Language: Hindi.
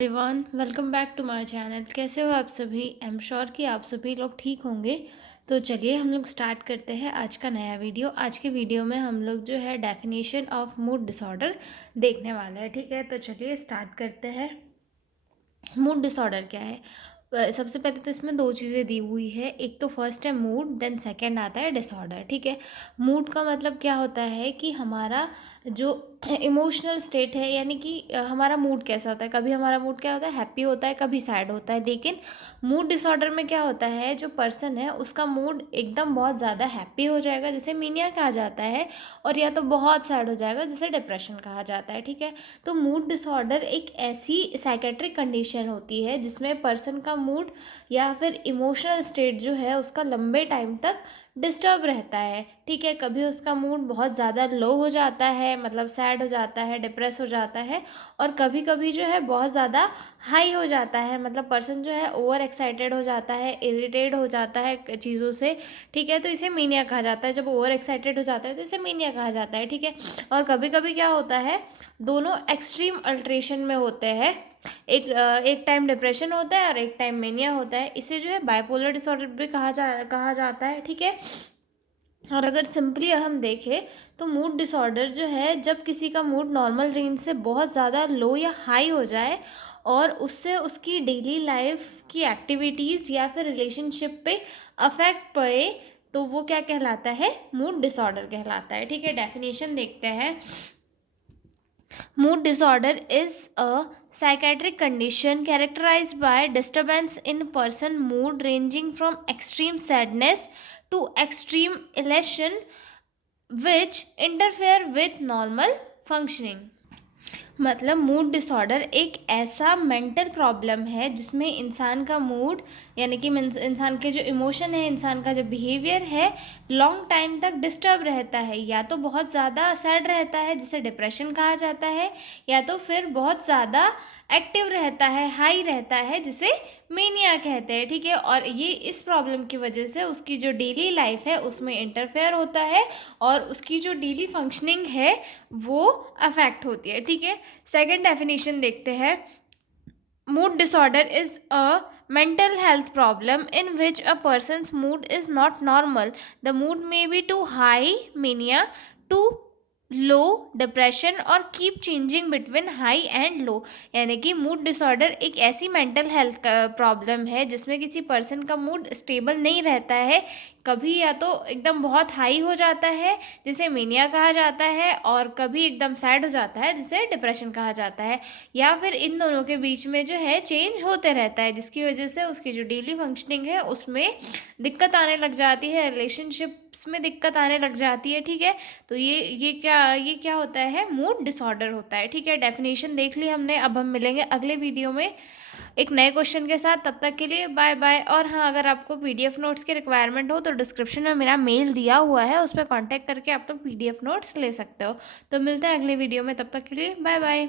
Everyone, welcome back to my channel. कैसे हो आप सभी? आई एम श्योर कि आप सभी लोग ठीक होंगे। तो चलिए हम लोग स्टार्ट करते हैं आज का नया वीडियो। आज के वीडियो में हम लोग जो है डेफिनेशन ऑफ मूड डिसऑर्डर देखने वाले हैं। ठीक है, तो चलिए स्टार्ट करते हैं। मूड डिसऑर्डर क्या है? सबसे पहले तो इसमें दो चीज़ें दी हुई है। एक तो फर्स्ट है मूड, देन सेकंड आता है डिसऑर्डर। ठीक है, मूड का मतलब क्या होता है कि हमारा जो इमोशनल स्टेट है, यानी कि हमारा मूड कैसा होता है। कभी हमारा मूड क्या होता है, हैप्पी होता है, कभी सैड होता है। लेकिन मूड डिसऑर्डर में क्या होता है, जो पर्सन है उसका मूड एकदम बहुत ज़्यादा हैप्पी हो जाएगा, जिसे मीनिया कहा जाता है, और या तो बहुत सैड हो जाएगा, जिसे डिप्रेशन कहा जाता है। ठीक है, तो मूड डिसऑर्डर एक ऐसी साइकेट्रिक कंडीशन होती है जिसमें पर्सन का मूड या फिर इमोशनल स्टेट जो है उसका लंबे टाइम तक डिस्टर्ब रहता है। ठीक है, कभी उसका मूड बहुत ज़्यादा लो हो जाता है, मतलब सैड हो जाता है, डिप्रेस हो जाता है, और कभी कभी जो है बहुत ज़्यादा हाई हो जाता है, मतलब पर्सन जो है ओवर एक्साइटेड हो जाता है, इरिटेट हो जाता है चीज़ों से। ठीक है, तो इसे मीनिया कहा जाता है। जब ओवर एक्साइटेड हो जाता है तो इसे मीनिया कहा जाता है। ठीक है, और कभी कभी क्या होता है, दोनों एक्सट्रीम अल्ट्रेशन में होते हैं। एक टाइम डिप्रेशन होता है और एक टाइम मेनिया होता है। इसे जो है बाइपोलर डिसऑर्डर भी कहा जाता है। ठीक है, और अगर सिंपली हम देखें तो मूड डिसऑर्डर जो है, जब किसी का मूड नॉर्मल रेंज से बहुत ज़्यादा लो या हाई हो जाए और उससे उसकी डेली लाइफ की एक्टिविटीज़ या फिर रिलेशनशिप पे अफेक्ट पड़े, तो वो क्या कहलाता है, मूड डिसऑर्डर कहलाता है। ठीक है, डेफिनेशन देखते हैं। Mood disorder is a psychiatric condition characterized by disturbance in person mood ranging from extreme sadness to extreme elation which interfere with normal functioning। मतलब मूड डिसऑर्डर एक ऐसा मेंटल प्रॉब्लम है जिसमें इंसान का मूड, यानी कि इंसान के जो इमोशन है, इंसान का जो बिहेवियर है, लॉन्ग टाइम तक डिस्टर्ब रहता है। या तो बहुत ज़्यादा सैड रहता है जिसे डिप्रेशन कहा जाता है, या तो फिर बहुत ज़्यादा एक्टिव रहता है, हाई रहता है, जिसे मेनिया कहते हैं। ठीक है, और ये इस प्रॉब्लम की वजह से उसकी जो डेली लाइफ है उसमें इंटरफेयर होता है और उसकी जो डेली फंक्शनिंग है वो अफेक्ट होती है। ठीक है, सेकंड डेफिनेशन देखते हैं। Mood disorder is a mental health problem in which a person's mood is not normal. The mood may be too high, mania, too low, depression, और keep changing between high and low. यानी कि मूड डिसऑर्डर एक ऐसी मेंटल हेल्थ प्रॉब्लम है जिसमें किसी पर्सन का मूड स्टेबल नहीं रहता है। कभी या तो एकदम बहुत हाई हो जाता है जिसे मेनिया कहा जाता है, और कभी एकदम सैड हो जाता है जिसे डिप्रेशन कहा जाता है, या फिर इन दोनों के बीच में जो है चेंज होते रहता है, जिसकी वजह से उसकी जो डेली फंक्शनिंग है उसमें दिक्कत आने लग जाती है, रिलेशनशिप्स में दिक्कत आने लग जाती है। ठीक है, तो ये क्या होता है, मूड डिसऑर्डर होता है। ठीक है, डेफिनेशन देख ली हमने। अब हम मिलेंगे अगले वीडियो में एक नए क्वेश्चन के साथ। तब तक के लिए बाय बाय। और हाँ, अगर आपको पीडीएफ नोट्स की रिक्वायरमेंट हो तो डिस्क्रिप्शन में मेरा मेल दिया हुआ है, उस पर कॉन्टैक्ट करके आप लोग पीडीएफ नोट्स ले सकते हो। तो मिलते हैं अगले वीडियो में, तब तक के लिए बाय बाय।